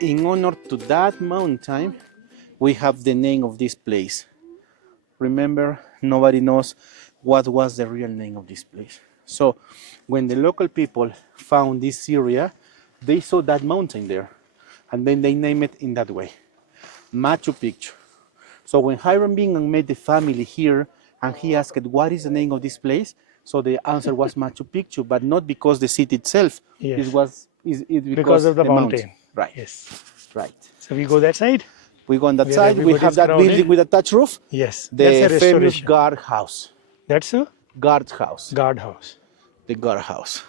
in honor to that mountain, we have the name of this place. Remember, nobody knows what was the real name of this place. So when the local people found this area, they saw that mountain there, and then they named it in that way, Machu Picchu. So when Hiram Bingham met the family here, and he asked, what is the name of this place? So the answer was Machu Picchu, but not because the city itself. Yes. It Because of the mountain. Right. Yes. Right. So we go that side? We go on that Where side. We have that everybody's crowded. building with a thatch roof. Yes. The That's a famous restoration. guard house. That's a Guard house. guard house. The guard house.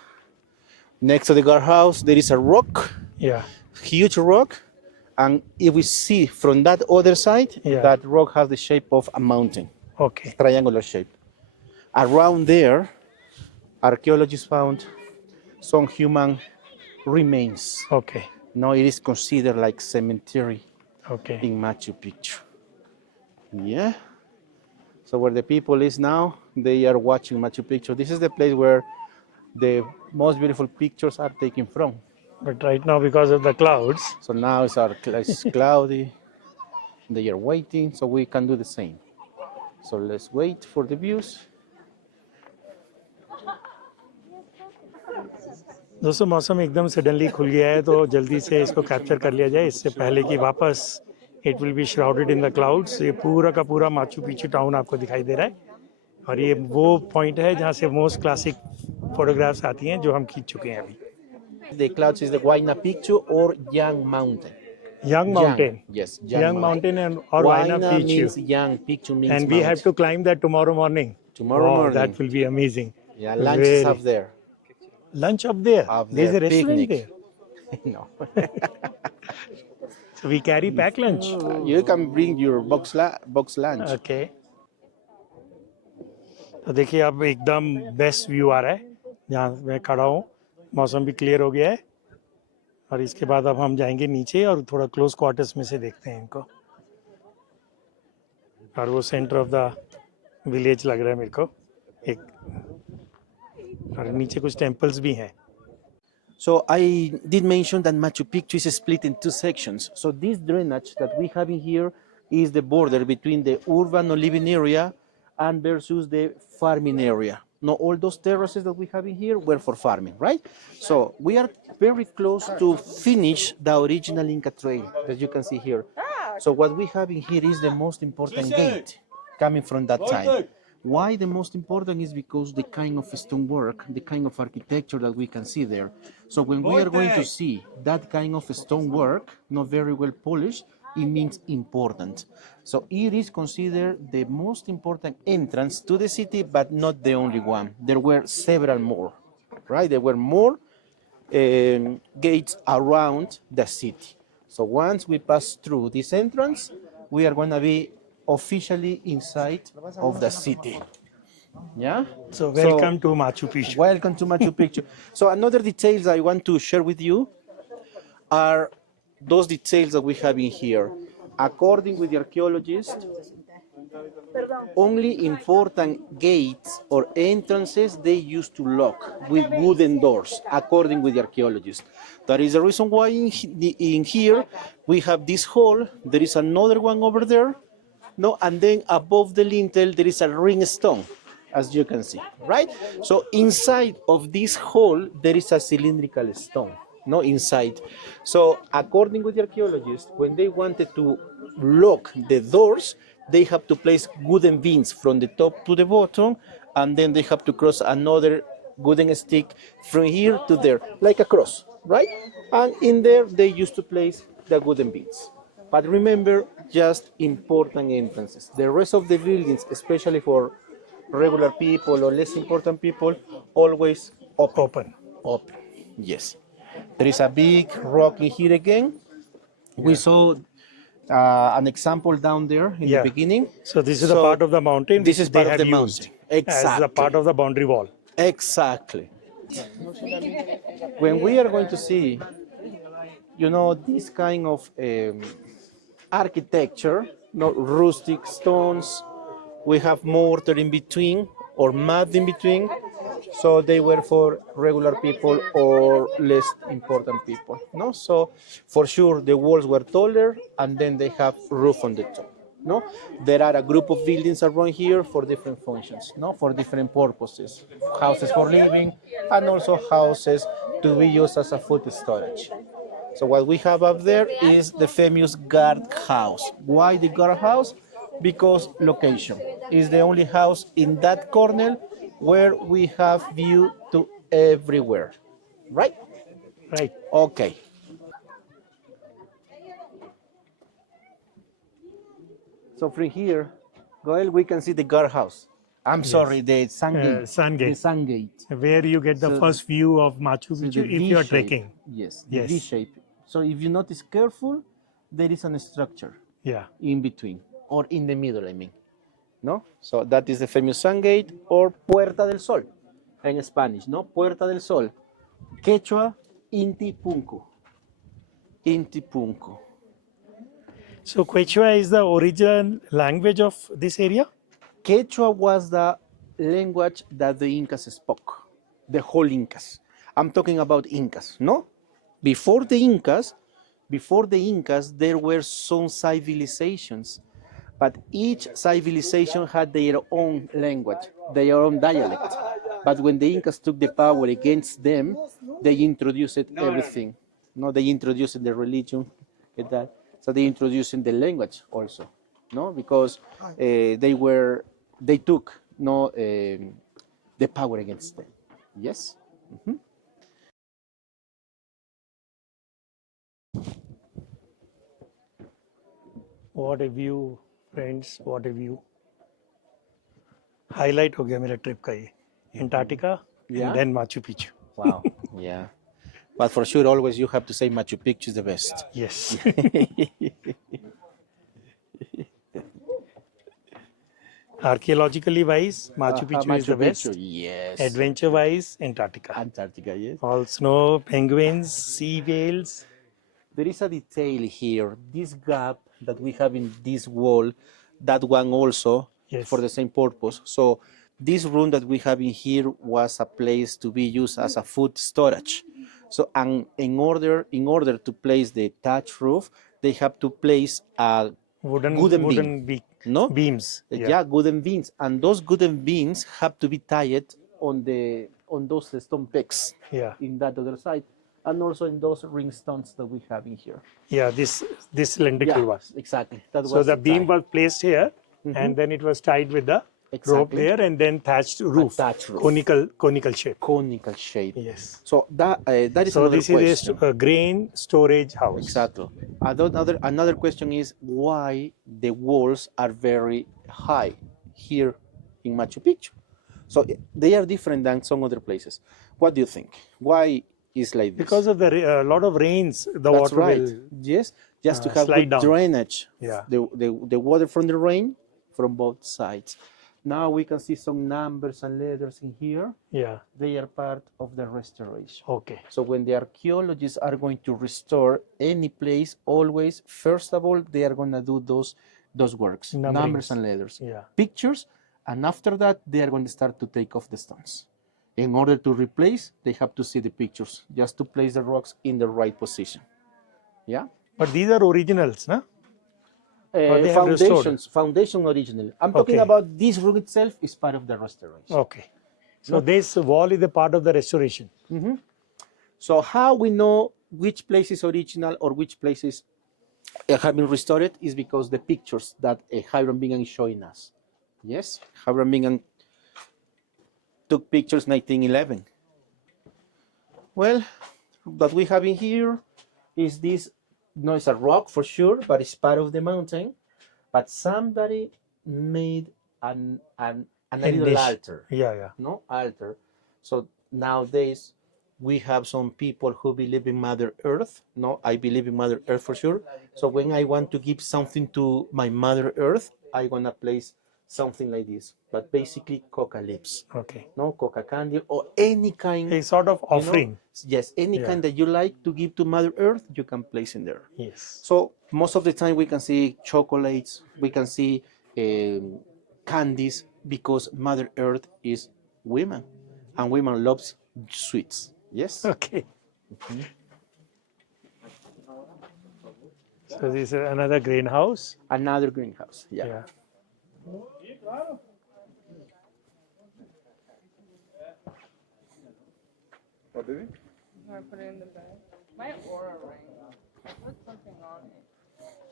Next to the guard house, there is a rock, Yeah. huge rock. And if we see from that other side, Yeah. that rock has the shape of a mountain, Okay. triangular shape. Around there, archaeologists found some human remains. Okay. Now it is considered like cemetery Okay. in Machu Picchu. Yeah. So where the people is now, they are watching Machu Picchu. This is the place where the most beautiful pictures are taken from. But right now, because of the clouds, So now it's cloudy. They are waiting, so we can do the same. So let's wait for the views. दोस्तों मौसम एकदम suddenly खुल गया है तो जल्दी से इसको कैप्चर कर लिया जाए इससे पहले कि वापस it will be shrouded in the clouds. ये पूरा का पूरा माचू पिचू टाउन आपको दिखाई दे रहा है और ये वो पॉइंट है जहाँ से मोस्ट क्लासिक फोटोग्राफ्स आती हैं जो हम खींच चुके हैं अभी। The clouds is the Huayna Picchu or Young Mountain. Young mountain. Yes, Young mountain and or Huayna Huayna means Picchu. young, Picchu means And we have mountain. to climb that tomorrow morning. Tomorrow Wow, morning. that will be amazing. Yeah, lunch is up there. Lunch up there. Up There's a there, restaurant picnic. there. No. So we carry pack lunch. You can bring your box lunch. Okay. तो देखिए अब एकदम best view आ रहा है जहाँ मैं खड़ा हूँ। मौसम भी क्लियर हो गया है और इसके बाद अब हम जाएंगे नीचे और थोड़ा क्लोज क्वार्टर्स में से देखते हैं इनको। और वो सेंटर ऑफ द विलेज लग रहा है मेरे को एक, और नीचे कुछ टेम्पल्स भी हैं। So I did mention that Machu Picchu is split in two sections. So this drainage that we have in here is the border between the urban or living area and versus the farming area. Now all those terraces that we have in here were for farming, right? So we are very close to finish the original Inca trail that you can see here. So what we have in here is the most important gate coming from that time. Why the most important is because the kind of stonework, the kind of architecture that we can see there. So when we are going to see that kind of stonework, not very well polished, it means important. So it is considered the most important entrance to the city, but not the only one. There were several more, right? There were more gates around the city. So once we pass through this entrance, we are going to be officially inside of the city. Yeah? So welcome to Machu Picchu. Welcome to Machu Picchu. So another details I want to share with you are those details that we have in here. According with the archaeologists, only important gates or entrances they used to lock with wooden doors, according with the archaeologists. That is the reason why in here we have this hole, there is another one over there, no, and then above the lintel there is a ring stone, as you can see, right? So inside of this hole there is a cylindrical stone, no, inside. So according with the archaeologists, when they wanted to lock the doors, they have to place wooden beams from the top to the bottom, and then they have to cross another wooden stick from here to there, like a cross, right? And in there they used to place the wooden beams. But remember, just important entrances. The rest of the buildings, especially for regular people or less important people, always open. Open, yes. There is a big rock in here again. We saw an example down there in the beginning. So this is a part of the mountain. This is part of the used mountain. Exactly. As a part of the boundary wall. Exactly. When we are going to see, you know, this kind of architecture, not rustic stones, we have mortar in between or mud in between. So they were for regular people or less important people. No, so for sure the walls were taller, and then they have roof on the top. No, there are a group of buildings around here for different functions. No, for different purposes, houses for living, and also houses to be used as a food storage. So what we have up there is the famous guard house. Why the guard house? Because location is the only house in that corner where we have view to everywhere, right? Right. Okay. So from here, Goel, we can see the guard house. I'm sorry, the sun gate. Sun The Gate, sun gate. where you get the So- first view of Machu So Picchu the if V you are shape. trekking. Yes, the V Yes. shape. So if you notice careful, there is a structure Yeah. in between or in the middle, I mean. No? So that is the famous Sun Gate or Puerta del Sol in Spanish, no? Puerta del Sol. Quechua, Inti Punku. Inti Punku. So Quechua is the original language of this area? Quechua was the language that the Incas spoke, the whole Incas. I'm talking about Incas, no? Before the Incas, there were some civilizations, but each civilization had their own language, their own dialect. But when the Incas took the power against them, they introduced everything. No, they introduced the religion, get that? So they introduced the language also, no, because they took no the power against them. Yes. What a view, friends, what a view. Highlight हो गया मेरा trip का ये Antarctica Yeah. And then Machu Picchu. Wow. Yeah. But for sure, always you have to say Machu Picchu is the best. Yes. Archaeologically wise, Machu Picchu is the best. Yes. Adventure wise, Antarctica. Antarctica, yes. All snow, penguins, sea whales. There is a detail here. This gap that we have in this wall, that one also Yes. for the same purpose. So this room that we have in here was a place to be used as a food storage. So and in order to place the thatch roof, they have to place a Wooden beam. No? beams. Yeah, wooden beams, and those wooden beams have to be tied on those stone pegs Yeah. in that other side, and also in those ring stones that we have in here. Yeah, this cylindrical one. Exactly. That So was the beam tie. was placed here, and then it was tied with the rope Exactly. there, and then thatched roof. thatched roof. Conical shape. Conical shape. Yes. So that is So another this question. is a grain storage house. Exactly. Another question is why the walls are very high here in Machu Picchu. So they are different than some other places. What do you think? Why is like this? Because of the lot of rains, the That's water right. will. Yes, just to have slide good down. drainage. Yeah. The water from the rain from both sides. Now we can see some numbers and letters in here. Yeah. They are part of the restoration. Okay. So when the archaeologists are going to restore any place, always, first of all, they are going to do those works, Numberings. numbers and letters, Yeah. pictures, and after that, they are going to start to take off the stones. In order to replace, they have to see the pictures, just to place the rocks in the right position. Yeah? But these are originals, na? Or they have Foundation original. I'm talking Okay. about this room itself is part of the restoration. Okay. So this wall is a part of the restoration. So how we know which place is original or which places have been restored is because the pictures that Hiram Bingham is showing us. Yes, Hiram Bingham took pictures 1911. Well, what we have in here is this, no, it's a rock for sure, but it's part of the mountain. But somebody made a little niche. altar. Yeah. No altar. So nowadays we have some people who believe in Mother Earth. No, I believe in Mother Earth for sure. So when I want to give something to my Mother Earth, I wanna place something like this. But basically coca lips. Okay. No, coca candy or any kind. A sort of you know, offering. yes, any kind that you like to give to Mother Earth, you can place in there. Yes. So most of the time we can see chocolates, we can see candies, because Mother Earth is women. and women loves sweets. Yes. Okay. So this is another greenhouse. Another greenhouse. Yeah. Yeah. What did he? I put it in the bag. My aura ring. I put something on it,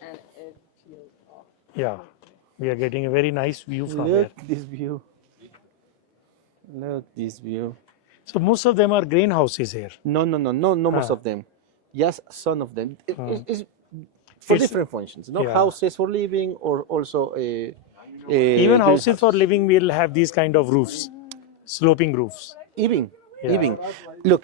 and it peeled off. Yeah. We are getting a very nice view from Look here. this view. Look this view. So most of them are greenhouses here. No, most of them. Just some of them. It's for It's- different functions. No yeah. houses for living, or also Even houses greenhouses. for living will have these kind of roofs, sloping roofs. Even, Yeah. even. Look,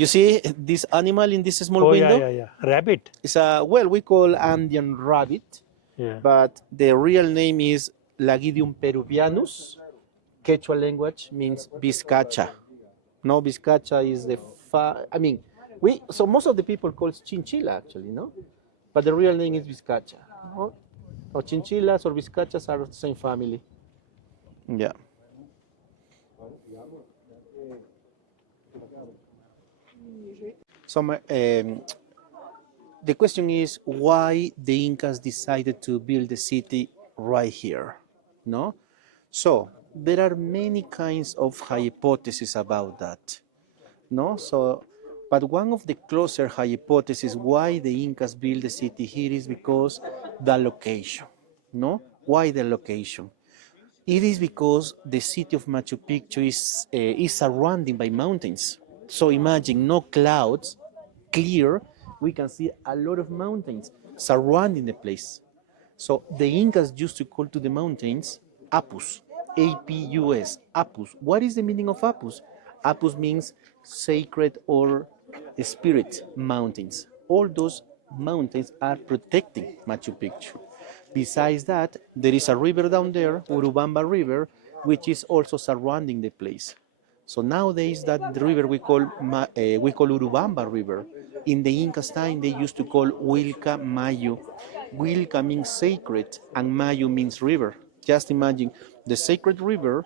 you see this animal in this small Oh window? yeah. Rabbit. It's a, well, we call Andean rabbit, Yeah. but the real name is Lagidium peruvianus. Quechua language means Vizcacha. No, Vizcacha is the so most of the people call it chinchilla actually, no? But the real name is Vizcacha. No? Or chinchillas or Vizcachas are the same family. Yeah. So the question is why the Incas decided to build the city right here, no? So there are many kinds of hypotheses about that, no? So, but one of the closer hypotheses why the Incas built the city here is because the location, no? Why the location? It is because the city of Machu Picchu is surrounded by mountains. So imagine no clouds, clear, we can see a lot of mountains surrounding the place. So the Incas used to call to the mountains Apus, A-P-U-S, Apus. What is the meaning of Apus? Apus means sacred or spirit mountains. All those mountains are protecting Machu Picchu. Besides that, there is a river down there, Urubamba River, which is also surrounding the place. So nowadays, that the river we call Urubamba River. In the Incas time, they used to call Wilca Mayu. Wilca means sacred, and Mayu means river. Just imagine the sacred river,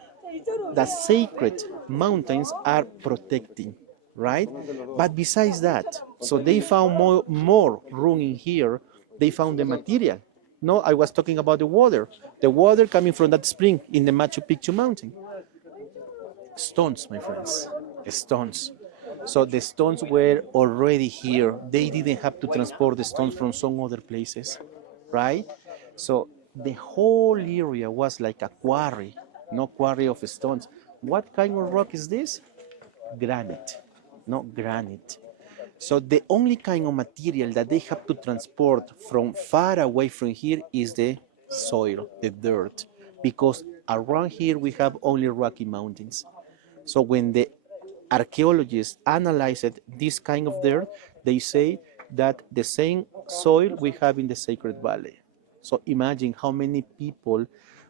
the sacred mountains are protecting, right? But besides that, so they found more room in here. They found the material. No, I was talking about the water coming from that spring in the Machu Picchu mountain. Stones, my friends, stones. So the stones were already here. They didn't have to transport the stones from some other places, right? So the whole area was like a quarry, no quarry of stones. What kind of rock is this? Granite, not granite. So the only kind of material that they have to transport from far away from here is the soil, the dirt, because around here we have only rocky mountains. So when the archaeologists analyzed this kind of dirt, they say that the same soil we have in the Sacred Valley. So imagine how many people,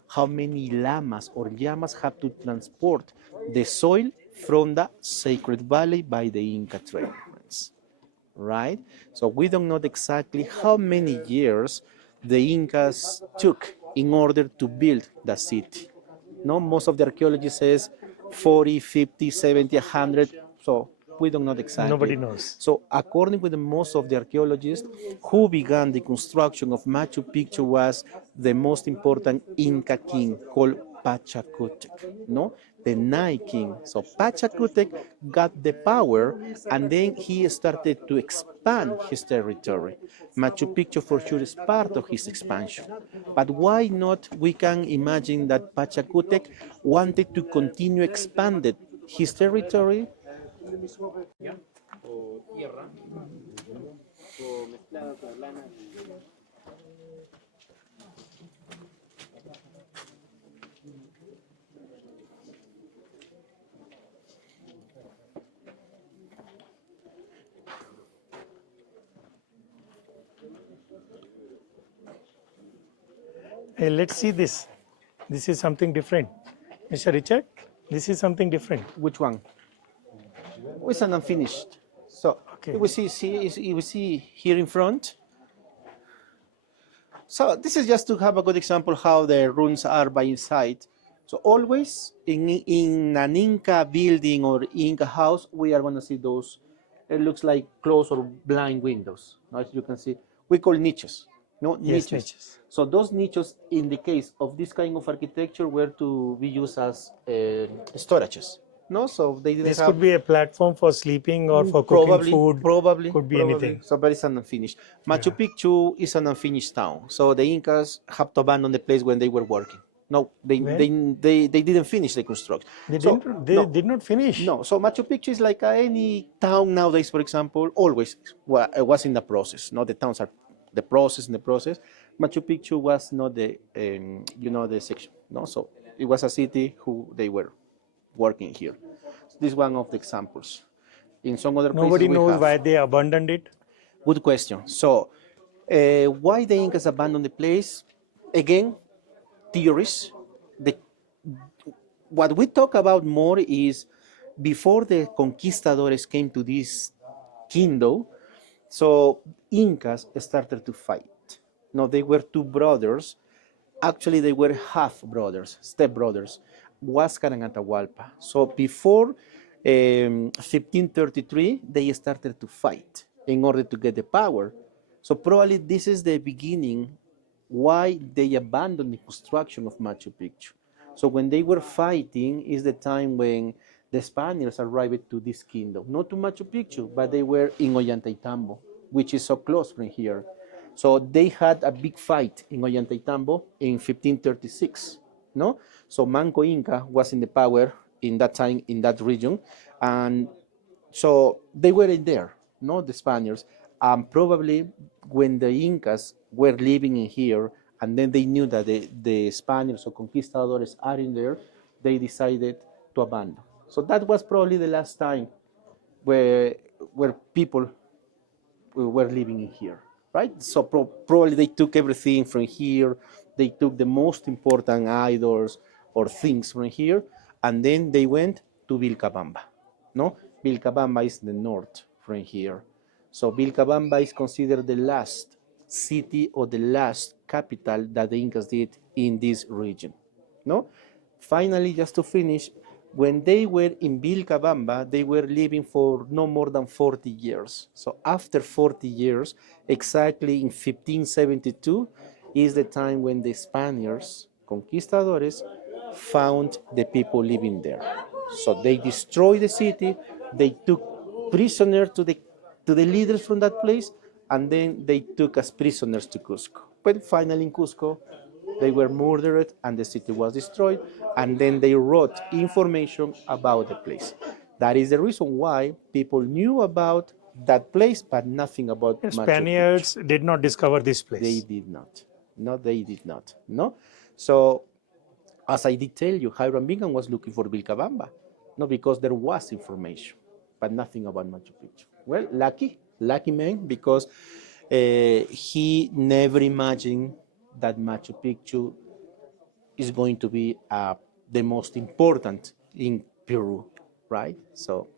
how many llamas or llamas have to transport the soil from the Sacred Valley by the Inca trail, right? So we don't know exactly how many years the Incas took in order to build the city. No, most of the archaeology says 40, 50, 70, 100. So we don't know exactly. Nobody knows. So according with most of the archaeologists, who began the construction of Machu Picchu was the most important Inca king called Pachacutec, no? The Night King. So Pachacutec got the power, and then he started to expand his territory. Machu Picchu for sure is part of his expansion. But why not? We can imagine that Pachacutec wanted to continue expanded his territory. Hey, let's see this. This is something different. Mr. Richard, this is something different. Which one? It's an unfinished. So Okay. we see here in front. So this is just to have a good example how the ruins are by inside. So always in an Inca building or Inca house, we are going to see those. It looks like closed or blind windows. As you can see, we call niches. No Yes, niches. niches. So those niches, in the case of this kind of architecture, were to be used as storages. No, so they didn't This have could be a platform for sleeping or for cooking probably, food. probably, Could be probably. anything. So, but it's an unfinished. Machu Yeah. Picchu is an unfinished town. So the Incas have to abandon the place when they were working. No, When they didn't finish the construction. they So didn't, they no, did not finish. no. So Machu Picchu is like any town nowadays, for example, always was in the process. No, the towns are the process and the process. Machu Picchu was not the the section. No, so it was a city who they were working here. This is one of the examples. In some other places Nobody we knows have. why they abandoned it. Good question. So, why the Incas abandoned the place? Again, theories. The, what we talk about more is before the conquistadores came to this kingdom, so Incas started to fight. No, they were two brothers. Actually, they were half brothers, step brothers, Huáscar and Atahualpa. So before 1533, they started to fight in order to get the power. So probably this is the beginning why they abandoned the construction of Machu Picchu. So when they were fighting is the time when the Spaniards arrived to this kingdom, not to Machu Picchu, but they were in Ollantaytambo, which is so close from here. So they had a big fight in Ollantaytambo in 1536. No, so Manco Inca was in the power in that time in that region, and so they were in there, no, the Spaniards. Probably when the Incas were living in here, and then they knew that the Spaniards or conquistadores are in there, they decided to abandon. So that was probably the last time where people were living in here, right? So probably they took everything from here. They took the most important idols or things from here, and then they went to Vilcabamba. No, Vilcabamba is the north from here. So Vilcabamba is considered the last city or the last capital that the Incas did in this region. No, finally, just to finish, when they were in Vilcabamba, they were living for no more than 40 years. So after 40 years, exactly in 1572, is the time when the Spaniards, conquistadores, found the people living there. So they destroyed the city, they took prisoners to the leaders from that place, and then they took as prisoners to Cusco. But finally in Cusco, they were murdered and the city was destroyed, and then they wrote information about the place. That is the reason why people knew about that place, but nothing about Machu Picchu. Spaniards did not discover this They place. did not. No, they did not. No. So, as I did tell you, Hiram Bingham was looking for Vilcabamba, no, because there was information, but nothing about Machu Picchu. Well, lucky man, because he never imagined that Machu Picchu is going to be the most important in Peru, right? So,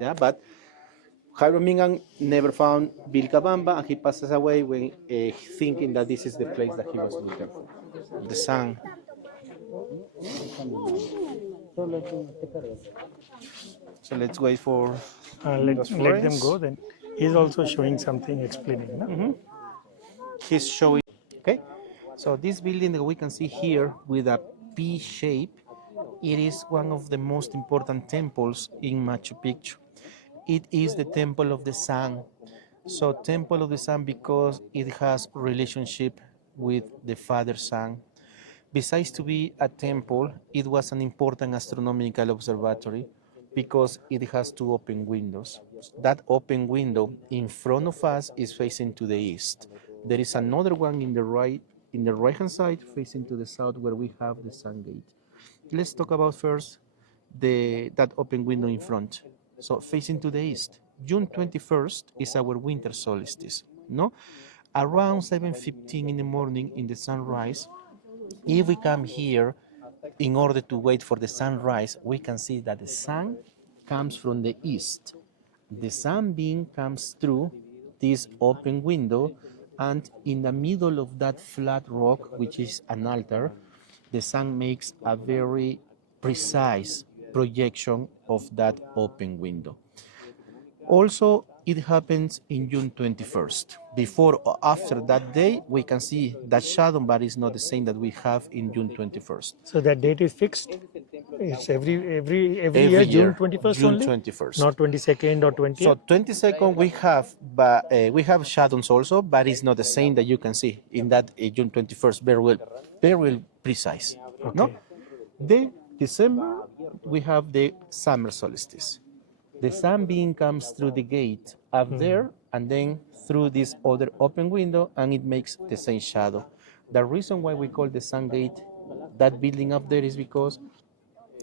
yeah, but Jairo Mingan never found Vilcabamba, and he passes away when thinking that this is the place that he was looking for. The sun. So let's wait for Let them go then. He's also showing something, explaining. No? He's showing. Okay, so this building that we can see here with a P shape, it is one of the most important temples in Machu Picchu. It is the temple of the sun. So temple of the sun because it has relationship with the father sun. Besides to be a temple, it was an important astronomical observatory because it has two open windows. That open window in front of us is facing to the east. There is another one in the right hand side facing to the south where we have the sun gate. Let's talk about first that open window in front. So facing to the east. June 21st is our winter solstice. No? Around 7:15 in the morning in the sunrise, if we come here in order to wait for the sunrise, we can see that the sun comes from the east. The sunbeam comes through this open window, and in the middle of that flat rock, which is an altar, the sun makes a very precise projection of that open window. Also, it happens in June 21st. Before or after that day, we can see that shadow, but it's not the same that we have in June 21st. So that date is fixed. It's every Every year, year, June 21st June only, 21st. not 22nd or 20th. So 22nd we have, but we have shadows also, but it's not the same that you can see in that June 21st. Very well precise. No. Okay. Then December we have the summer solstice. The sunbeam comes through the gate up there and then through this other open window, and it makes the same shadow. The reason why we call the sun gate that building up there is because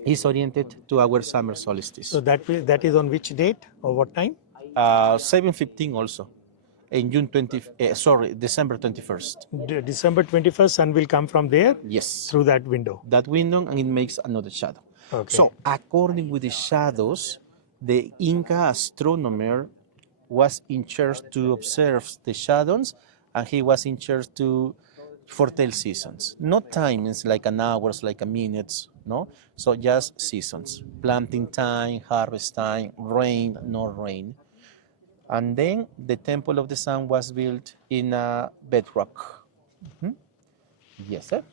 it's oriented to our summer solstice. So that is on which date or what time? 7:15 also. In December 21st. December 21st, sun will come from there. Yes. Through that window. That window, and it makes another shadow. Okay. So according with the shadows, the Inca astronomer was in charge to observe the shadows, and he was in charge to foretell seasons. Not timings like an hours, like a minutes, no? So just seasons. Planting time, harvest time, rain, no rain. And then the Temple of the Sun was built in a bedrock. Yes, sir.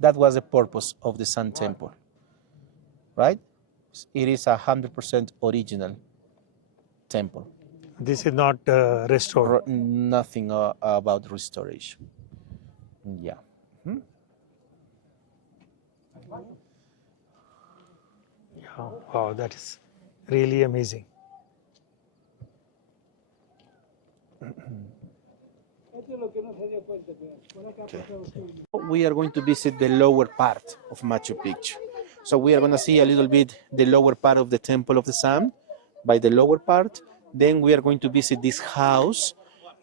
That was the purpose of the Sun Temple, right? It is 100% original temple. This is not restored. Nothing about restoration. Yeah. Yeah. Wow, that is really amazing. We are going to visit the lower part of Machu Picchu. So we are going to see a little bit the lower part of the Temple of the Sun by the lower part. Then we are going to visit this house,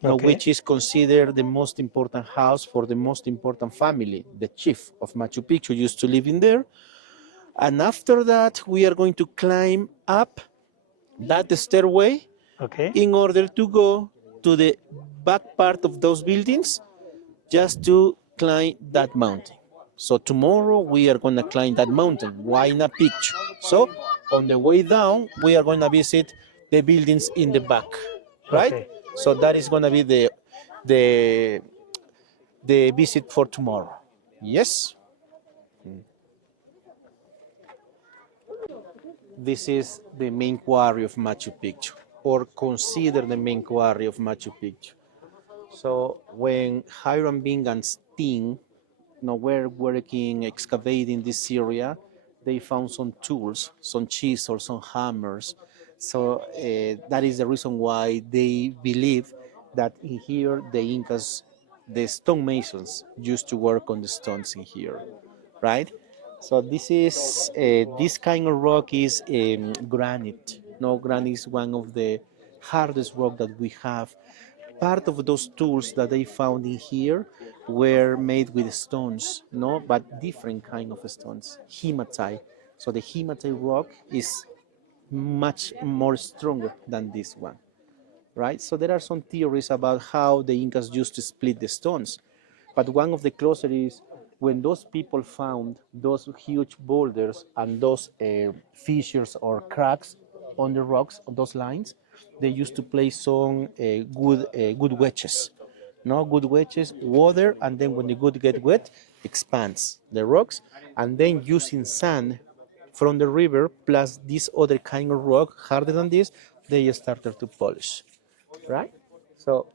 which is considered the most important house for the most important family. The chief of Machu Picchu used to live in there. And after that, we are going to climb up that stairway in order to go to the back part of those buildings just to climb that mountain. So tomorrow we are going to climb that mountain, Huayna Picchu. So on the way down, we are going to visit the buildings in the back, right? Okay. So that is going to be the visit for tomorrow. Yes? This is the main quarry of Machu Picchu, or consider the main quarry of Machu Picchu. So when Hiram Bing and Sting were working, excavating this area, they found some tools, some chisels, some hammers. So that is the reason why they believe that in here the Incas, the stonemasons, used to work on the stones in here, right? So this kind of rock is granite. No, granite is one of the hardest rock that we have. Part of those tools that they found in here were made with stones, but different kind of stones, hematite. So the hematite rock is much more stronger than this one, right? So there are some theories about how the Incas used to split the stones. But one of the closer is when those people found those huge boulders and those fissures or cracks on the rocks of those lines, they used to place some good wedges. Good wedges, water, and then when the good get wet, expands the rocks, and then using sand from the river plus this other kind of rock harder than this, they started to polish, right? So,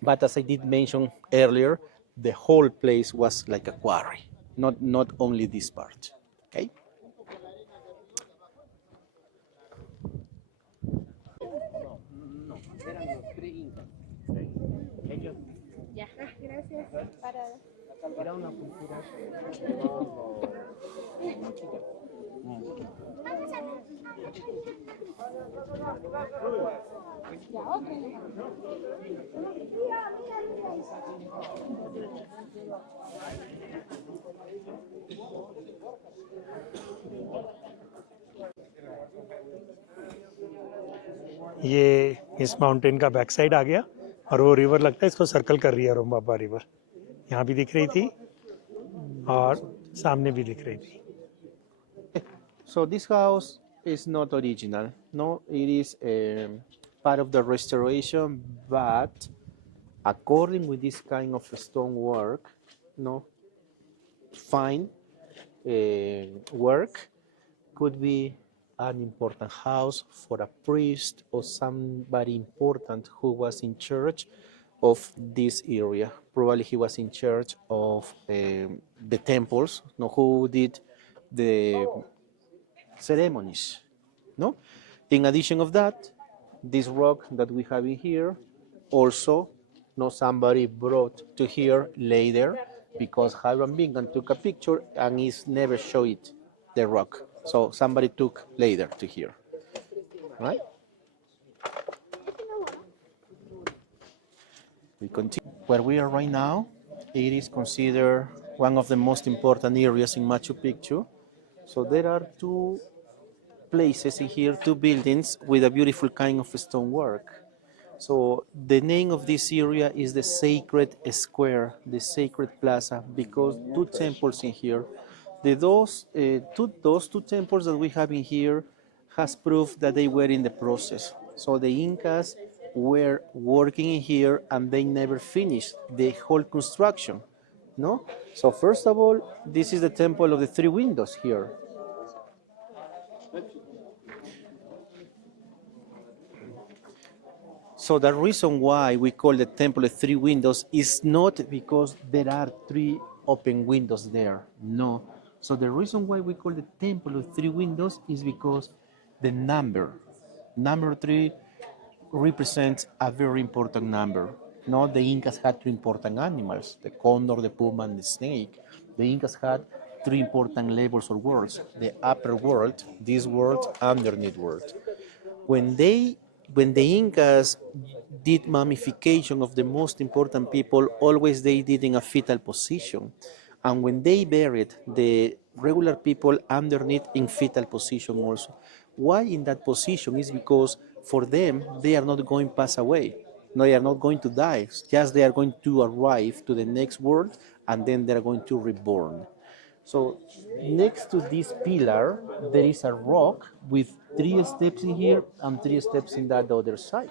but as I did mention earlier, the whole place was like a quarry, not only this part. Okay. Ya, gracias. Para... ये इस mountain का back side आ गया और वो river लगता है इसको circle कर रही है रोम्बापा रिवर यहाँ भी दिख रही थी और सामने भी दिख रही थी. So this house is not original. No, it is part of the restoration, but according with this kind of stonework, no, fine work, could be an important house for a priest or somebody important who was in charge of this area. Probably he was in charge of the temples, no, who did the ceremonies. No? In addition of that, this rock that we have in here also, no, somebody brought to here later because Hiram Bingham took a picture and he's never showed it, the rock. So somebody took later to here, right? We continue. Where we are right now, it is considered one of the most important areas in Machu Picchu. So there are two places in here, two buildings with a beautiful kind of stonework. So the name of this area is the Sacred Square, the Sacred Plaza, because two temples in here. Those two temples that we have in here has proof that they were in the process. So the Incas were working in here and they never finished the whole construction. No? So first of all, this is the temple of the three windows here. So the reason why we call the temple of three windows is not because there are three open windows there. No. So the reason why we call the temple of three windows is because the number three represents a very important number. No, the Incas had three important animals: the condor, the puma, and the snake. The Incas had three important levels or worlds: the upper world, this world, underneath world. When they when the Incas did mummification of the most important people, always they did in a fetal position. And when they buried the regular people underneath in fetal position also. Why in that position is because for them they are not going to pass away. No, they are not going to die. Just they are going to arrive to the next world and then they are going to reborn. So next to this pillar, there is a rock with three steps in here and three steps in that other side.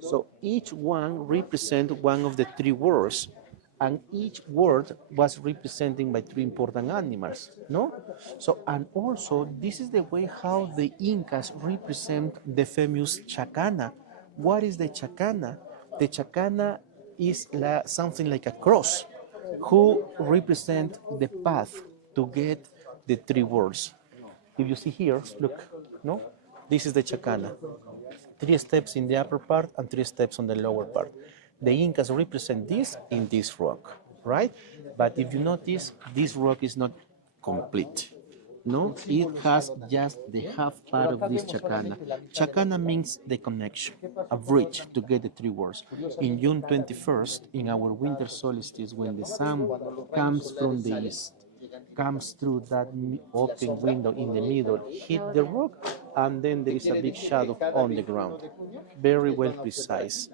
So each one represents one of the three worlds, and each world was represented by three important animals. No? So and also this is the way how the Incas represent the famous chacana. What is the chacana? The chacana is something like a cross who represent the path to get the three worlds. If you see here, look, no? This is the chacana. Three steps in the upper part and three steps on the lower part. The Incas represent this in this rock, right? But if you notice, this rock is not complete. No, it has just the half part of this chacana. Chacana means the connection, a bridge to get the three worlds. In June 21st, in our winter solstice, when the sun comes from the east, comes through that open window in the middle, hit the rock, and then there is a big shadow on the ground. Very well precise.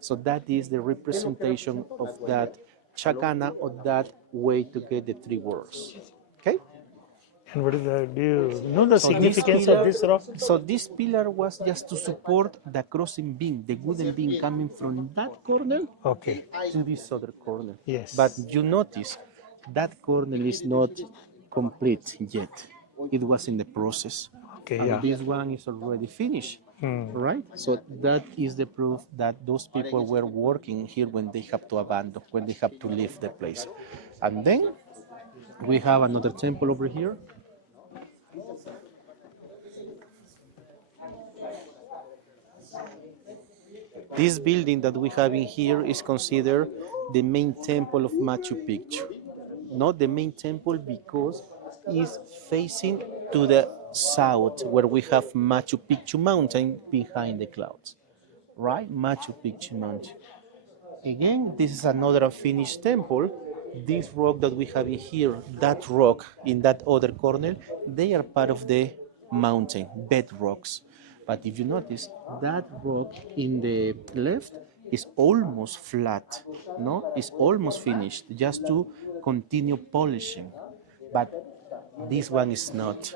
So that is the representation of that chacana, or that way to get the three worlds. Okay? And what is the, do you know the So significance of this rock? So this pillar was just to support the crossing beam, the wooden beam coming from that corner Okay. to this other corner. Yes. But you notice that corner is not complete yet. It was in the process. Okay, And yeah. this one is already finished. Right? So that is the proof that those people were working here when they have to abandon, when they have to leave the place. And then we have another temple over here. This building that we have in here is considered the main temple of Machu Picchu. Not the main temple because it's facing to the south, where we have Machu Picchu mountain behind the clouds. Right? Machu Picchu mountain. Again, this is another unfinished temple. This rock that we have in here, that rock in that other corner, they are part of the mountain, bedrocks. But if you notice, that rock in the left is almost flat, no? It's almost finished, just to continue polishing. but this one is not.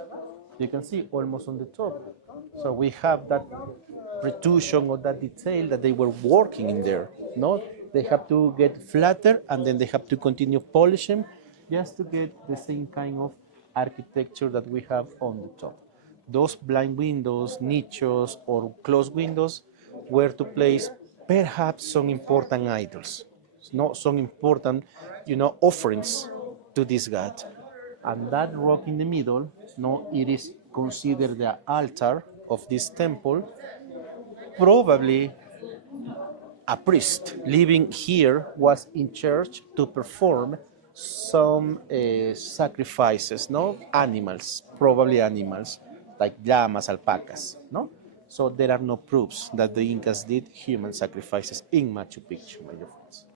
You can see almost on the top. So we have that retouching or that detail that they were working in there. No, they have to get flatter and then they have to continue polishing just to get the same kind of architecture that we have on the top. Those blind windows, nichos, or closed windows were to place perhaps some important idols, not some important, offerings to this god. And that rock in the middle, no, it is considered the altar of this temple. Probably a priest living here was in church to perform some sacrifices, no, animals, probably animals like llamas, alpacas, no. So there are no proofs that the Incas did human sacrifices in Machu Picchu, my dear friends.